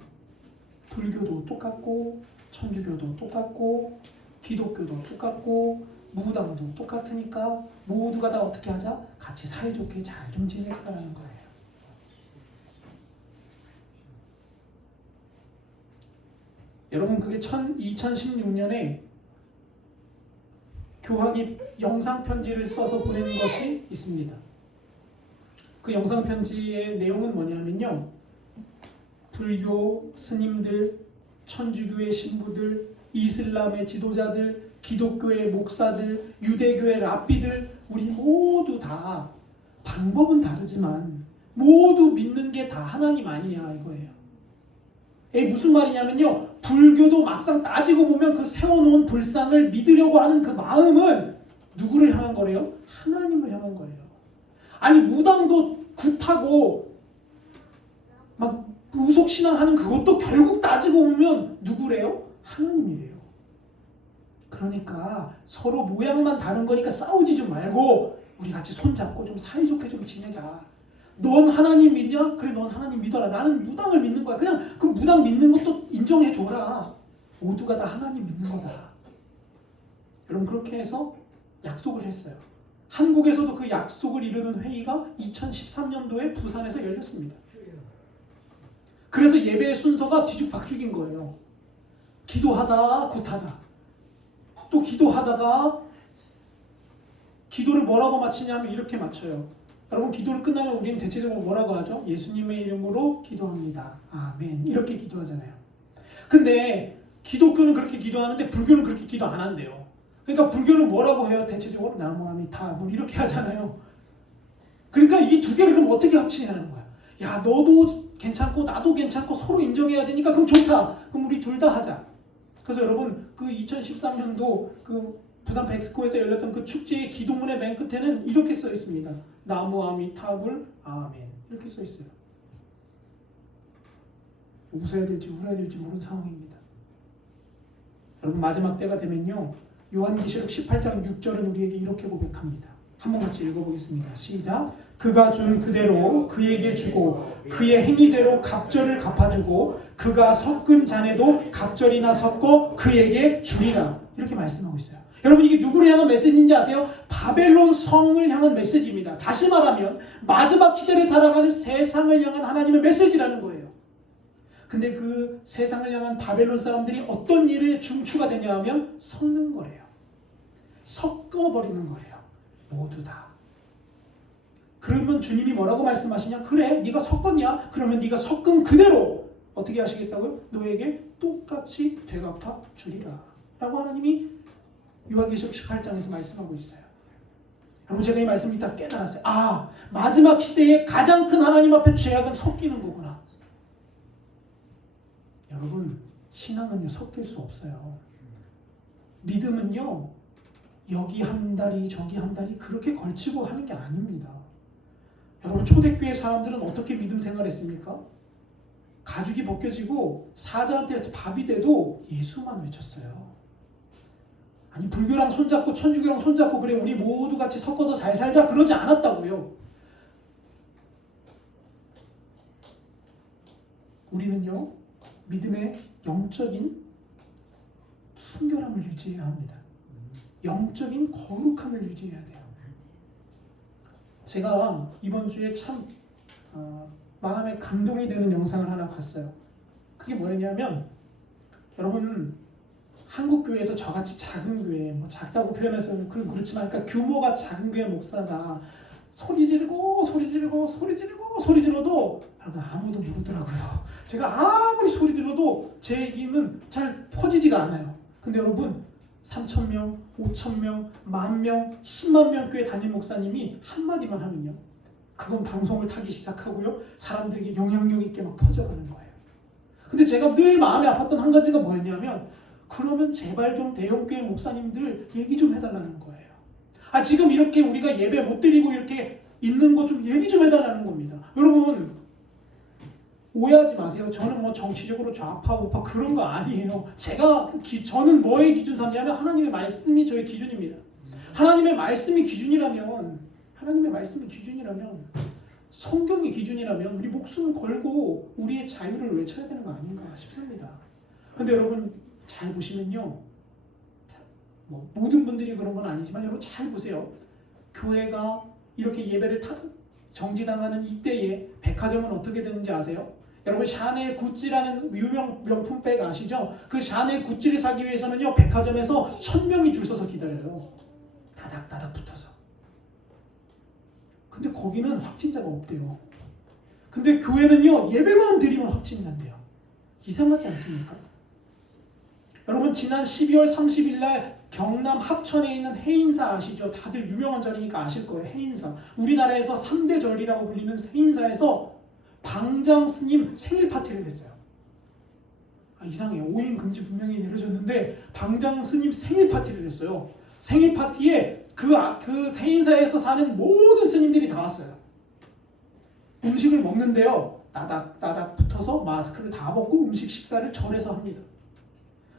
불교도 똑같고 천주교도 똑같고 기독교도 똑같고 무당도 똑같으니까 모두가 다 어떻게 하자? 같이 사이좋게 잘 좀 지내자라는 거예요. 여러분 그게 2016년에 교황이 영상편지를 써서 보낸 것이 있습니다. 그 영상편지의 내용은 뭐냐면요. 불교 스님들, 천주교의 신부들, 이슬람의 지도자들, 기독교의 목사들, 유대교의 랍비들 우리 모두 다 방법은 다르지만 모두 믿는 게 다 하나님 아니냐 이거예요. 무슨 말이냐면요. 불교도 막상 따지고 보면 그 세워놓은 불상을 믿으려고 하는 그 마음은 누구를 향한 거래요? 하나님을 향한 거래요. 아니 무당도 굿하고 막 의속신앙하는 그것도 결국 따지고 보면 누구래요? 하나님이래요. 그러니까 서로 모양만 다른 거니까 싸우지 좀 말고 우리 같이 손잡고 좀 사이좋게 좀 지내자. 넌 하나님 믿냐? 그래 넌 하나님 믿어라. 나는 무당을 믿는 거야. 그냥 그 무당 믿는 것도 인정해줘라. 모두가 다 하나님 믿는 거다. 여러분 그렇게 해서 약속을 했어요. 한국에서도 그 약속을 이루는 회의가 2013년도에 부산에서 열렸습니다. 그래서 예배의 순서가 뒤죽박죽인 거예요. 기도하다 굿하다. 또 기도하다가 기도를 뭐라고 마치냐면 이렇게 마쳐요. 여러분 기도를 끝나면 우리는 대체적으로 뭐라고 하죠? 예수님의 이름으로 기도합니다. 아멘. 이렇게 기도하잖아요. 근데 기독교는 그렇게 기도하는데 불교는 그렇게 기도 안 한대요. 그러니까 불교는 뭐라고 해요? 대체적으로 나무아미타 뭐 이렇게 하잖아요. 그러니까 이 두 개를 그럼 어떻게 합치냐는 거야. 야 너도 괜찮고 나도 괜찮고 서로 인정해야 되니까 그럼 좋다. 그럼 우리 둘 다 하자. 그래서 여러분 그 2013년도 그 부산 백스코에서 열렸던 그 축제의 기도문의 맨 끝에는 이렇게 써 있습니다. 나무아미타불 아멘 이렇게 써 있어요. 웃어야 될지 울어야 될지 모르는 상황입니다. 여러분 마지막 때가 되면요. 요한계시록 18장 6절은 우리에게 이렇게 고백합니다. 한번 같이 읽어보겠습니다. 시작. 그가 준 그대로 그에게 주고 그의 행위대로 갑절을 갚아주고 그가 섞은 잔에도 갑절이나 섞어 그에게 주리라. 이렇게 말씀하고 있어요. 여러분 이게 누구를 향한 메시지인지 아세요? 바벨론 성을 향한 메시지입니다. 다시 말하면 마지막 시대를 살아가는 세상을 향한 하나님의 메시지라는 거예요. 근데 그 세상을 향한 바벨론 사람들이 어떤 일에 중추가 되냐 하면 섞는 거래요. 섞어버리는 거래요. 모두 다. 그러면 주님이 뭐라고 말씀하시냐? 그래 네가 섞었냐? 그러면 네가 섞은 그대로 어떻게 하시겠다고요? 너에게 똑같이 되갚아 주리라 라고 하나님이 요한계시록 18장에서 말씀하고 있어요. 여러분 제가 이 말씀을 다 깨달았어요. 아 마지막 시대에 가장 큰 하나님 앞에 죄악은 섞이는 거구나. 여러분 신앙은요 섞일 수 없어요. 믿음은요 여기 한 다리 저기 한 다리 그렇게 걸치고 하는 게 아닙니다. 여러분 초대교회 사람들은 어떻게 믿음 생활했습니까? 가죽이 벗겨지고 사자한테 밥이 돼도 예수만 외쳤어요. 아니 불교랑 손잡고 천주교랑 손잡고 그래 우리 모두 같이 섞어서 잘 살자 그러지 않았다고요. 우리는요 믿음의 영적인 순결함을 유지해야 합니다. 영적인 거룩함을 유지해야 돼요. 제가 이번 주에 참 마음에 감동이 되는 영상을 하나 봤어요. 그게 뭐였냐면 여러분 한국 교회에서 저같이 작은 교회, 뭐 작다고 표현해서 그렇지만 그러니까 규모가 작은 교회 목사가 소리 지르고 소리 질러도 여러분 아무도 모르더라고요. 제가 아무리 소리 질러도 제 얘기는 잘 퍼지지가 않아요. 근데 여러분 3,000명, 5,000명, 10,000명, 10만 명 교회 담임 목사님이 한마디만 하면요, 그건 방송을 타기 시작하고요, 사람들에게 영향력 있게 막 퍼져가는 거예요. 근데 제가 늘 마음이 아팠던 한 가지가 뭐였냐면, 그러면 제발 좀 대형교회 목사님들 얘기 좀 해달라는 거예요. 지금 이렇게 우리가 예배 못 드리고 이렇게 있는 거 좀 얘기 좀 해달라는 겁니다. 여러분, 오해하지 마세요. 저는 뭐 정치적으로 좌파 우파 그런 거 아니에요. 저는 뭐의 기준 삼냐면 하나님의 말씀이 저의 기준입니다. 하나님의 말씀이 기준이라면 성경이 기준이라면 우리 목숨 걸고 우리의 자유를 외쳐야 되는 거 아닌가 싶습니다. 근데 여러분 잘 보시면요, 뭐 모든 분들이 그런 건 아니지만 여러분 잘 보세요. 교회가 이렇게 예배를 정지당하는 이때에 백화점은 어떻게 되는지 아세요? 여러분 샤넬 구찌라는 유명 명품백 아시죠? 그 샤넬 구찌를 사기 위해서는요, 백화점에서 1,000명이 줄 서서 기다려요. 다닥다닥 붙어서. 근데 거기는 확진자가 없대요. 근데 교회는요, 예배만 드리면 확진난대요. 이상하지 않습니까? 여러분 지난 12월 30일 날 경남 합천에 있는 해인사 아시죠? 다들 유명한 절이니까 아실 거예요. 해인사. 우리나라에서 3대 절이라고 불리는 해인사에서 방장 스님 생일 파티를 했어요. 이상해요. 5인 금지 분명히 내려졌는데 방장 스님 생일 파티를 했어요. 생일 파티에 그 해인사에서 사는 모든 스님들이 다 왔어요. 음식을 먹는데요, 따닥따닥 붙어서 마스크를 다 벗고 식사를 절에서 합니다.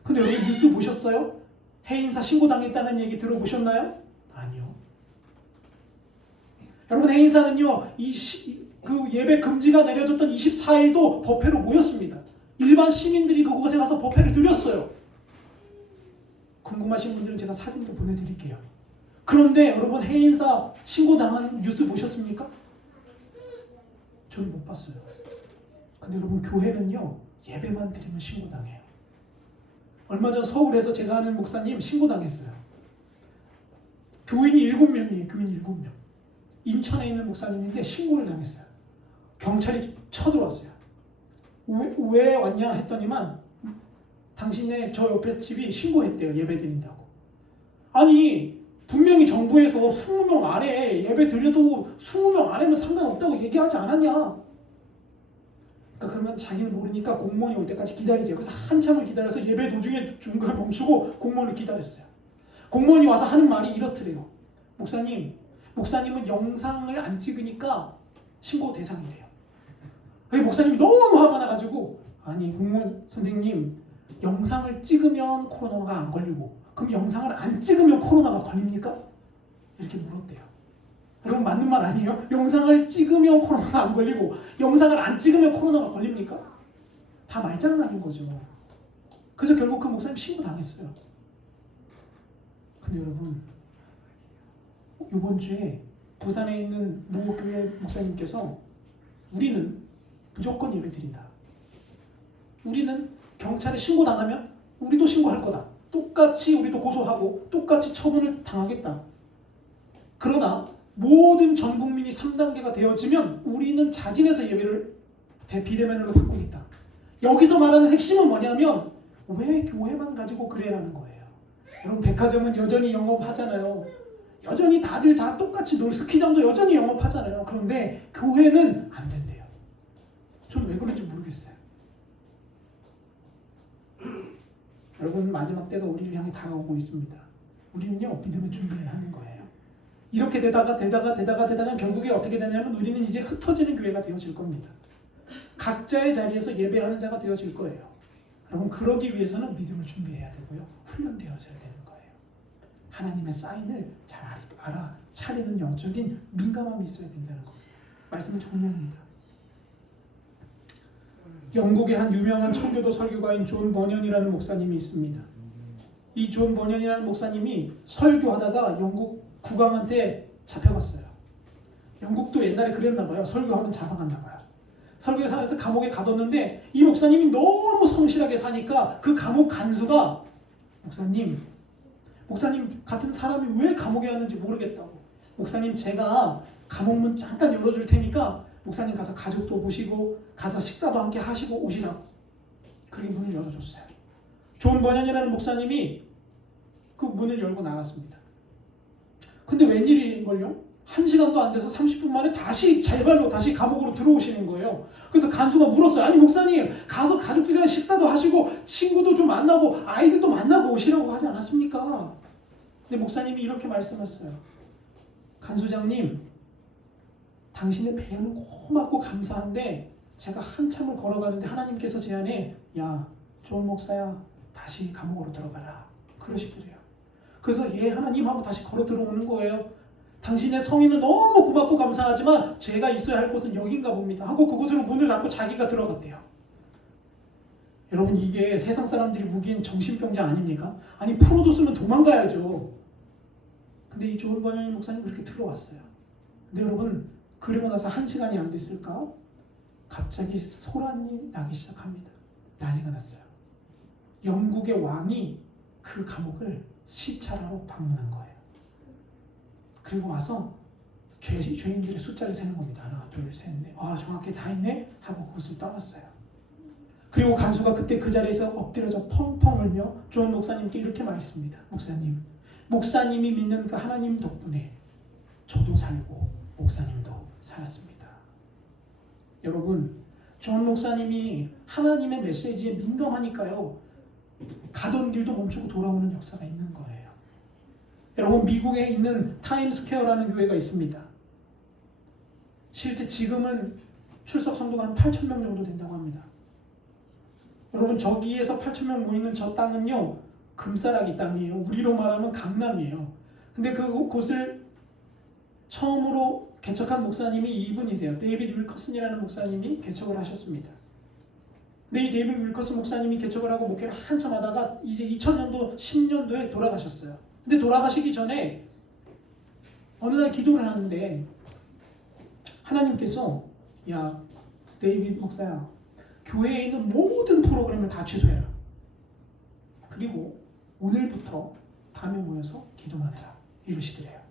근데 여러분 뉴스 보셨어요? 해인사 신고당했다는 얘기 들어보셨나요? 아니요. 여러분 해인사는요, 그 예배 금지가 내려졌던 24일도 법회로 모였습니다. 일반 시민들이 그곳에 가서 법회를 드렸어요. 궁금하신 분들은 제가 사진도 보내드릴게요. 그런데 여러분 해인사 신고당한 뉴스 보셨습니까? 저는 못 봤어요. 근데 여러분 교회는요, 예배만 드리면 신고당해요. 얼마 전 서울에서 제가 아는 목사님 신고당했어요. 교인이 7명이에요. 교인 7명. 인천에 있는 목사님인데 신고를 당했어요. 경찰이 쳐들어왔어요. 왜 왔냐 했더니만 당신의 저 옆에 집이 신고했대요. 예배 드린다고. 아니 분명히 정부에서 20명 아래 예배 드려도 20명 아래면 상관없다고 얘기하지 않았냐. 그러면 자기는 모르니까 공무원이 올 때까지 기다리죠. 그래서 한참을 기다려서 예배 도중에 중간에 멈추고 공무원을 기다렸어요. 공무원이 와서 하는 말이 이렇더래요. 목사님은 영상을 안 찍으니까 신고 대상이래요. 목사님이 너무 화가 나가지고, 아니 공무원 선생님, 영상을 찍으면 코로나가 안 걸리고 그럼 영상을 안 찍으면 코로나가 걸립니까? 이렇게 물었대요. 여러분 맞는 말 아니에요? 영상을 찍으면 코로나가 안 걸리고 영상을 안 찍으면 코로나가 걸립니까? 다 말장난인 거죠. 그래서 결국 그 목사님 신고당했어요. 근데 여러분 이번 주에 부산에 있는 모 교회 목사님께서 우리는 무조건 예배 드린다. 우리는 경찰에 신고당하면 우리도 신고할 거다. 똑같이 우리도 고소하고 똑같이 처분을 당하겠다. 그러나 모든 전 국민이 3단계가 되어지면 우리는 자진해서 예배를 비대면으로 바꾸겠다. 여기서 말하는 핵심은 뭐냐면 왜 교회만 가지고 그래라는 거예요. 여러분 백화점은 여전히 영업하잖아요. 여전히 다들 다 똑같이 스키장도 여전히 영업하잖아요. 그런데 교회는 안 된대요. 저는 왜 그런지 모르겠어요. 여러분 마지막 때가 우리를 향해 다가오고 있습니다. 우리는요 믿음의 준비를 하는 거예요. 이렇게 되다가 결국에 어떻게 되냐면 우리는 이제 흩어지는 교회가 되어질 겁니다. 각자의 자리에서 예배하는 자가 되어질 거예요. 여러분 그러기 위해서는 믿음을 준비해야 되고요. 훈련되어져야 되는 거예요. 하나님의 사인을 잘 알아차리는 영적인 민감함이 있어야 된다는 겁니다. 말씀을 정리합니다. 영국의 한 유명한 청교도 설교가인 존 버년이라는 목사님이 있습니다. 이 존 버년이라는 목사님이 설교하다가 영국 국왕한테 잡혀갔어요. 영국도 옛날에 그랬나 봐요. 설교하면 잡아갔나 봐요. 설교사에서 감옥에 가뒀는데 이 목사님이 너무 성실하게 사니까 그 감옥 간수가 목사님 같은 사람이 왜 감옥에 왔는지 모르겠다고. 목사님 제가 감옥문 잠깐 열어줄 테니까 목사님 가서 가족도 보시고 가서 식사도 함께 하시고 오시라고. 그렇게 문을 열어줬어요. 존 버년이라는 목사님이 그 문을 열고 나갔습니다. 근데 웬일인걸요? 1시간도 안 돼서 30분 만에 다시 제발로 다시 감옥으로 들어오시는 거예요. 그래서 간수가 물었어요. 아니 목사님, 가서 가족들이랑 식사도 하시고 친구도 좀 만나고 아이들도 만나고 오시라고 하지 않았습니까? 근데 목사님이 이렇게 말씀했어요. 간수장님, 당신의 배려는 고맙고 감사한데 제가 한참을 걸어가는데 하나님께서 제 안에 야, 좋은 목사야, 다시 감옥으로 들어가라 그러시더래요. 그래서 예 하나님 하고 다시 걸어 들어오는 거예요. 당신의 성의는 너무 고맙고 감사하지만 제가 있어야 할 곳은 여긴가 봅니다 하고 그곳으로 문을 닫고 자기가 들어갔대요. 여러분, 이게 세상 사람들이 보기엔 정신병자 아닙니까? 아니 풀어줬으면 도망가야죠. 근데 이 좋은 번영의 목사님 그렇게 들어왔어요. 근데 여러분, 그리고 나서 1시간이 안 됐을까? 갑자기 소란이 나기 시작합니다. 난리가 났어요. 영국의 왕이 그 감옥을 시찰하러 방문한 거예요. 그리고 와서 죄인들의 숫자를 세는 겁니다. 하나, 둘, 셋, 넷. 아, 정확히 다 있네? 하고 그곳을 떠났어요. 그리고 간수가 그때 그 자리에서 엎드려져 펑펑 울며 존 목사님께 이렇게 말했습니다. 목사님, 목사님이 믿는 그 하나님 덕분에 저도 살고 목사님도 살았습니다. 여러분, 존 목사님이 하나님의 메시지에 민감하니까요, 가던 길도 멈추고 돌아오는 역사가 있는 거예요. 여러분, 미국에 있는 타임스퀘어라는 교회가 있습니다. 실제 지금은 출석 성도가 한 8,000명 정도 된다고 합니다. 여러분, 저기에서 8,000명 모이는 저 땅은요, 금싸라기 땅이에요. 우리로 말하면 강남이에요. 근데 그곳을 처음으로 개척한 목사님이 이분이세요. 데이비드 윌커슨이라는 목사님이 개척을 하셨습니다. 근데 이 데이비드 윌커슨 목사님이 개척을 하고 목회를 한참 하다가 이제 2000년도 10년도에 돌아가셨어요. 근데 돌아가시기 전에 어느 날 기도를 하는데 하나님께서 야, 데이비드 목사야, 교회에 있는 모든 프로그램을 다 취소해라. 그리고 오늘부터 밤에 모여서 기도만 해라. 이러시더래요.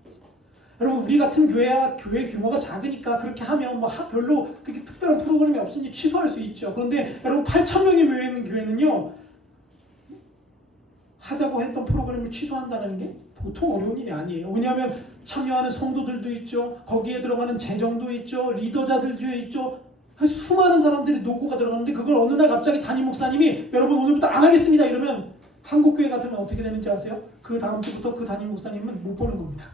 여러분, 우리 같은 교회 규모가 작으니까 그렇게 하면 뭐 별로 그렇게 특별한 프로그램이 없으니 취소할 수 있죠. 그런데 여러분, 8,000명이 모여 있는 교회는요, 하자고 했던 프로그램을 취소한다는 게 보통 어려운 일이 아니에요. 왜냐하면 참여하는 성도들도 있죠. 거기에 들어가는 재정도 있죠. 리더자들도 있죠. 수많은 사람들이 노고가 들어가는데 그걸 어느 날 갑자기 담임 목사님이 여러분 오늘부터 안 하겠습니다 이러면 한국교회 같으면 어떻게 되는지 아세요? 그 다음 주부터 그 담임 목사님은 못 보는 겁니다.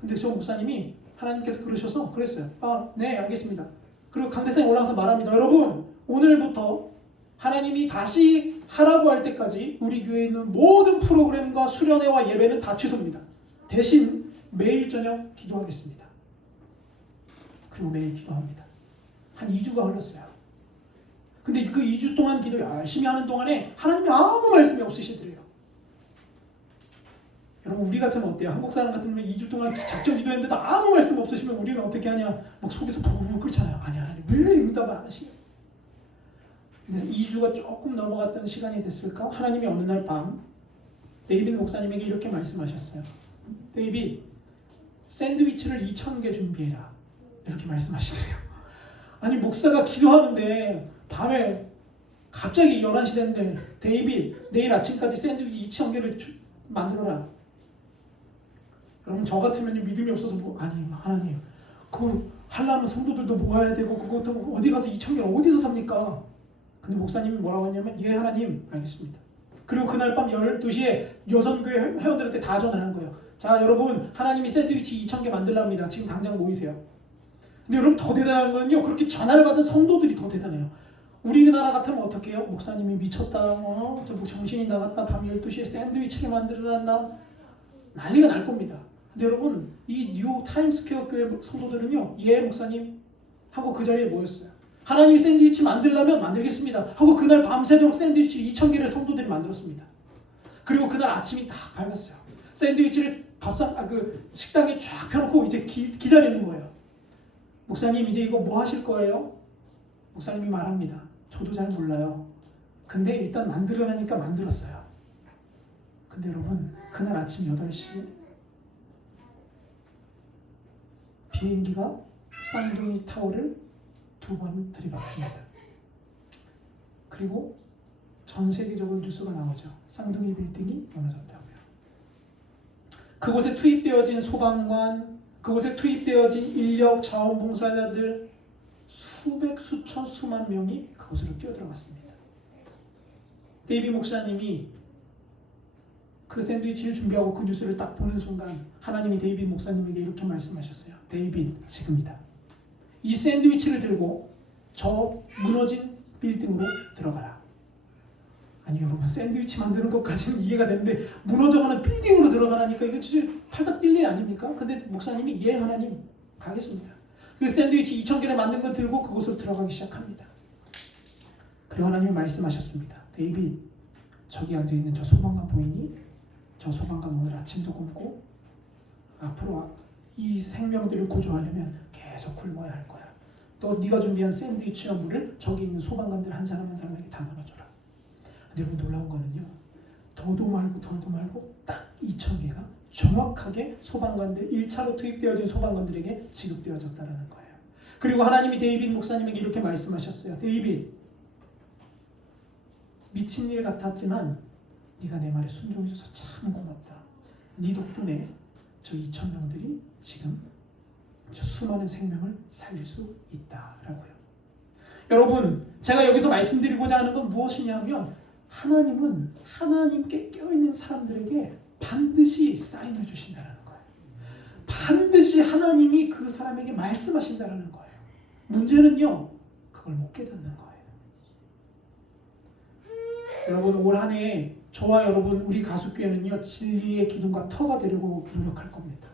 근데 저 목사님이 하나님께서 그러셔서 그랬어요. 아, 네, 알겠습니다. 그리고 강대상에 올라가서 말합니다. 여러분, 오늘부터 하나님이 다시 하라고 할 때까지 우리 교회에 있는 모든 프로그램과 수련회와 예배는 다 취소입니다. 대신 매일 저녁 기도하겠습니다. 그리고 매일 기도합니다. 한 2주가 흘렀어요. 근데 그 2주 동안 기도 열심히 하는 동안에 하나님이 아무 말씀이 없으시더래요. 여러분, 우리 같으면 어때요? 한국 사람 같으면 2주 동안 작정 기도했는데도 아무 말씀 없으시면 우리는 어떻게 하냐? 막 속에서 부르르 끓잖아요. 아니, 하나님 왜 응답을 안 하시냐? 근데 2주가 조금 넘어갔던 시간이 됐을까? 하나님이 어느 날 밤 데이비드 목사님에게 이렇게 말씀하셨어요. 데이비드, 샌드위치를 2,000개 준비해라. 이렇게 말씀하시더래요. 아니, 목사가 기도하는데 밤에 갑자기 11시 됐는데 데이비드, 내일 아침까지 샌드위치 2,000개를 만들어라. 여러분, 저 같으면 믿음이 없어서 아니 하나님, 그거 하려면 성도들도 모아야 되고 그것도 어디 가서 2,000개를 어디서 삽니까? 근데 목사님이 뭐라고 했냐면 예 하나님, 알겠습니다. 그리고 그날 밤 12시에 여선교회 회원들한테 다 전화한 거예요. 자, 여러분, 하나님이 샌드위치 2,000개 만들랍니다. 지금 당장 모이세요. 근데 여러분, 더 대단한 건요, 그렇게 전화를 받은 성도들이 더 대단해요. 우리나라 같으면 어떻게 해요? 목사님이 미쳤다, 저 정신이 나갔다, 밤 12시에 샌드위치를 만들어란다, 난리가 날 겁니다. 근데 여러분, 이 뉴욕 타임스퀘어 교회 성도들은요, 예 목사님 하고 그 자리에 모였어요. 하나님이 샌드위치 만들려면 만들겠습니다 하고 그날 밤새도록 샌드위치 2,000개를 성도들이 만들었습니다. 그리고 그날 아침이 딱 밝았어요. 샌드위치를 식당에 쫙 펴놓고 이제 기다리는 거예요. 목사님, 이제 이거 뭐 하실 거예요? 목사님이 말합니다. 저도 잘 몰라요. 근데 일단 만들어내니까 만들었어요. 근데 여러분, 그날 아침 8시 비행기가 쌍둥이 타워를 2번 들이박습니다. 그리고 전 세계적으로 뉴스가 나오죠. 쌍둥이 빌딩이 무너졌다고요. 그곳에 투입되어진 소방관, 그곳에 투입되어진 인력, 자원봉사자들 수백, 수천, 수만 명이 그곳으로 뛰어들어갔습니다. 데이비 목사님이 그 샌드위치를 준비하고 그 뉴스를 딱 보는 순간 하나님이 데이빗 목사님에게 이렇게 말씀하셨어요. 데이빗, 지금이다. 이 샌드위치를 들고 저 무너진 빌딩으로 들어가라. 아니 여러분, 샌드위치 만드는 것까지는 이해가 되는데 무너져가는 빌딩으로 들어가라니까 이거 진짜 팔딱 뛸 일 아닙니까? 근데 목사님이 예 하나님 가겠습니다. 그 샌드위치 2,000개를 만든 걸 들고 그곳으로 들어가기 시작합니다. 그리고 하나님이 말씀하셨습니다. 데이빗, 저기 앉아있는 저 소방관 보이니? 저 소방관 오늘 아침도 굶고 앞으로 이 생명들을 구조하려면 계속 굶어야 할 거야. 또 네가 준비한 샌드위치와 물을 저기 있는 소방관들 한 사람 한 사람에게 다 나눠줘라. 근데 여러분 놀라운 거는요, 더도 말고 덜도 말고 딱 2,000개가 정확하게 소방관들, 1차로 투입되어진 소방관들에게 지급되어졌다는 거예요. 그리고 하나님이 데이빗 목사님에게 이렇게 말씀하셨어요. 데이빗, 미친 일 같았지만 네가 내 말에 순종해줘서 참 고맙다. 네 덕분에 저 2,000명들이 지금 저 수많은 생명을 살릴 수 있다라고요. 여러분, 제가 여기서 말씀드리고자 하는 건 무엇이냐면 하나님은 하나님께 껴있는 사람들에게 반드시 사인을 주신다는 거예요. 반드시 하나님이 그 사람에게 말씀하신다는 거예요. 문제는요, 그걸 못 깨닫는 거예요. 여러분, 올 한 해 저와 여러분, 우리 가수교회는요, 진리의 기둥과 터가 되려고 노력할 겁니다.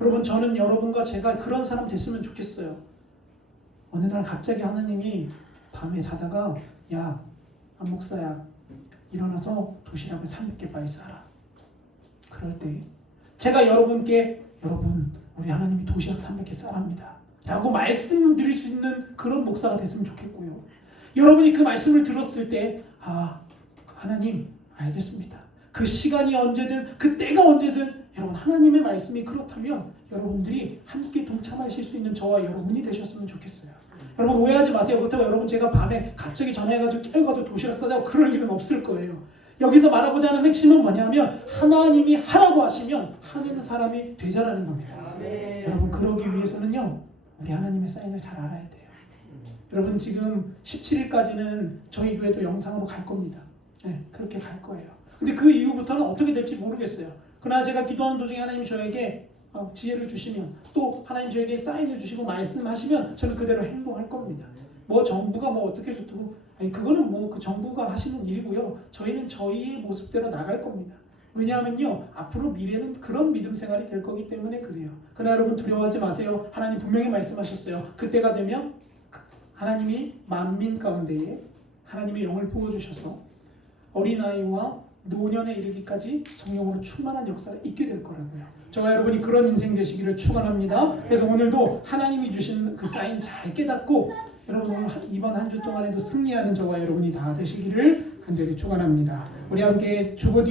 여러분, 저는 여러분과 제가 그런 사람 됐으면 좋겠어요. 어느 날 갑자기 하나님이 밤에 자다가 야, 안 목사야, 일어나서 도시락을 300개 빨리 싸라. 그럴 때 제가 여러분께 여러분, 우리 하나님이 도시락 300개 싸랍니다 라고 말씀드릴 수 있는 그런 목사가 됐으면 좋겠고요. 여러분이 그 말씀을 들었을 때 하나님 알겠습니다. 그 시간이 언제든 그 때가 언제든 여러분 하나님의 말씀이 그렇다면 여러분들이 함께 동참하실 수 있는 저와 여러분이 되셨으면 좋겠어요. 여러분 오해하지 마세요. 그렇다고 여러분 제가 밤에 갑자기 전화해가지고 깨워가지고 도시락 싸자고 그럴 일은 없을 거예요. 여기서 말하고자 하는 핵심은 뭐냐면 하나님이 하라고 하시면 하는 사람이 되자라는 겁니다. 여러분 그러기 위해서는요, 우리 하나님의 사인을 잘 알아야 돼요. 여러분 지금 17일까지는 저희 교회도 영상으로 갈 겁니다. 네, 그렇게 갈 거예요. 근데 그 이후부터는 어떻게 될지 모르겠어요. 그러나 제가 기도하는 도중에 하나님이 저에게 지혜를 주시면, 또 하나님 저에게 사인을 주시고 말씀하시면 저는 그대로 행동할 겁니다. 뭐 정부가 뭐 어떻게 좋다고, 아니 그거는 뭐 그 정부가 하시는 일이고요. 저희는 저희의 모습대로 나갈 겁니다. 왜냐하면요, 앞으로 미래는 그런 믿음 생활이 될 거기 때문에 그래요. 그러나 여러분 두려워하지 마세요. 하나님 분명히 말씀하셨어요. 그때가 되면 하나님이 만민 가운데에 하나님의 영을 부어주셔서 어린아이와 노년에 이르기까지 성령으로 충만한 역사가 있게 될 거라고요. 저와 여러분이 그런 인생 되시기를 축원합니다. 그래서 오늘도 하나님이 주신 그 사인 잘 깨닫고 여러분 오늘 이번 한 주 동안에도 승리하는 저와 여러분이 다 되시기를 간절히 축원합니다. 우리 함께 주보